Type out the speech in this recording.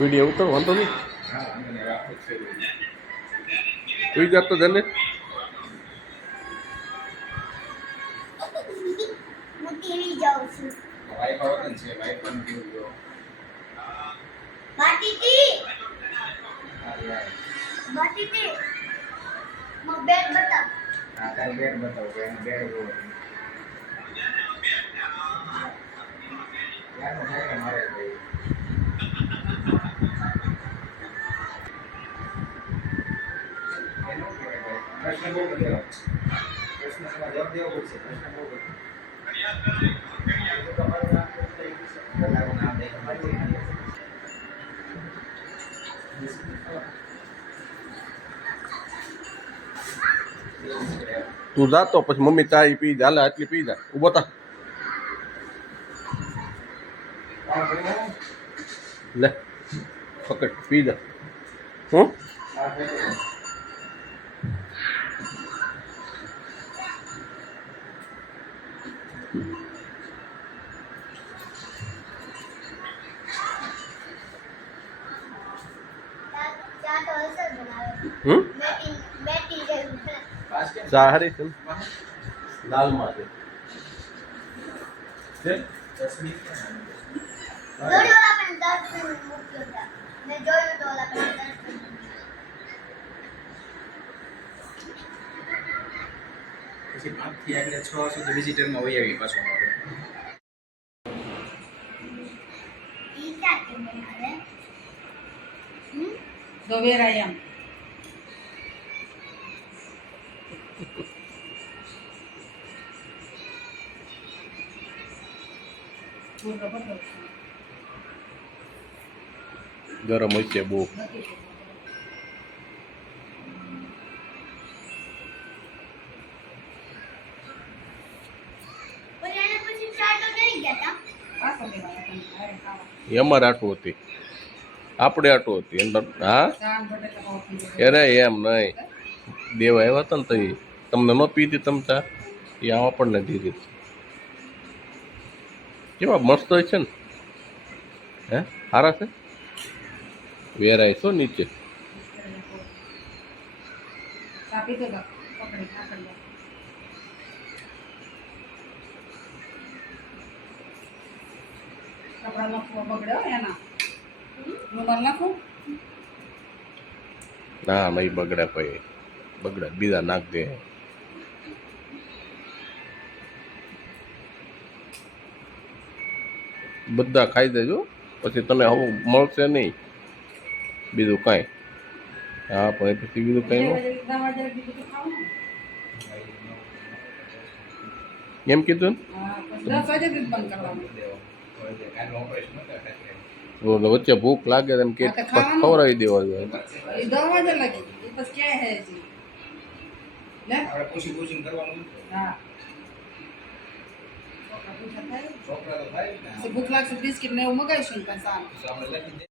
Video ઉતર વાંધો નહીં તું જાતો જને હું ટીવી જાઉં છું વાઈફાઈ ઓન છે વાઈફાઈ ટીવી જો બાટીટી મો બેડ બતાવ આ તાર બેડ બતાવો કે બેડ જો યાર મને મારે ભાઈ એનો કે ભાઈ પ્રશ્ન બહુ બધો પ્રશ્નનો જવાબ દેવો પડશે પ્રશ્ન બહુ બધો તમારું નામ તમારું નામ દે તમારું તું જાતો પછી મમ્મી ચા પી જા હાલે આટલી પી જા ઉભો થા લે પકડ પી જા હું ચા તો અસર બનાવે બેટી બેટી જેવું ચા હારી છે લાલમાં છે જોડ્યો ઓલા પણ 10 મિનિટ મૂક્યો હતા મેં જોયું તો ઓલા પણ 10 મિનિટ પછી 5 થી આગળ 6 સુધી વિઝિટરમાં હોય આવી પાછો ઈ ક્યાં કેમ બનાવે So where I am. ગરમ હોય છે બહુ પણ એને પછી ચા તો કરી ગયા એમાં આટું હતી આપણે આટું હતી અંદર હા અરે એમ નહીં દેવા આવ્યા હતા ને તો તમને ન પીધી તમે ચા એ આમ આપણને દીધી કેવા મસ્ત હોય છે ને હે સારા છે વેરાય છો નીચે કપડા નાખવા બગડ્યો એના રૂમાલ નાખું ના નહીં બગડે પછી બગડે બીજા નાખ દે બધા ખાઈ દેજો પછી તને આવું મળશે નહીં બીજું કાંઈ હા પણ પછી બીજું કાંઈ નહીં એમ કીધું ને 10 વાગે બંધ કરવાનું વચ્ચે ભૂખ લાગે એમ કે ખવડાવી દેવા જોઈએ એ 10 વાગે લાગી એ બસ ક્યાં હે જી લે આપણે પૂછી કરવાનું હા છોકરા તો થાય ને ભૂખ લાગશે બિસ્કિટ ને એવું મગાવીશું પણ સારું આપણે લખી દે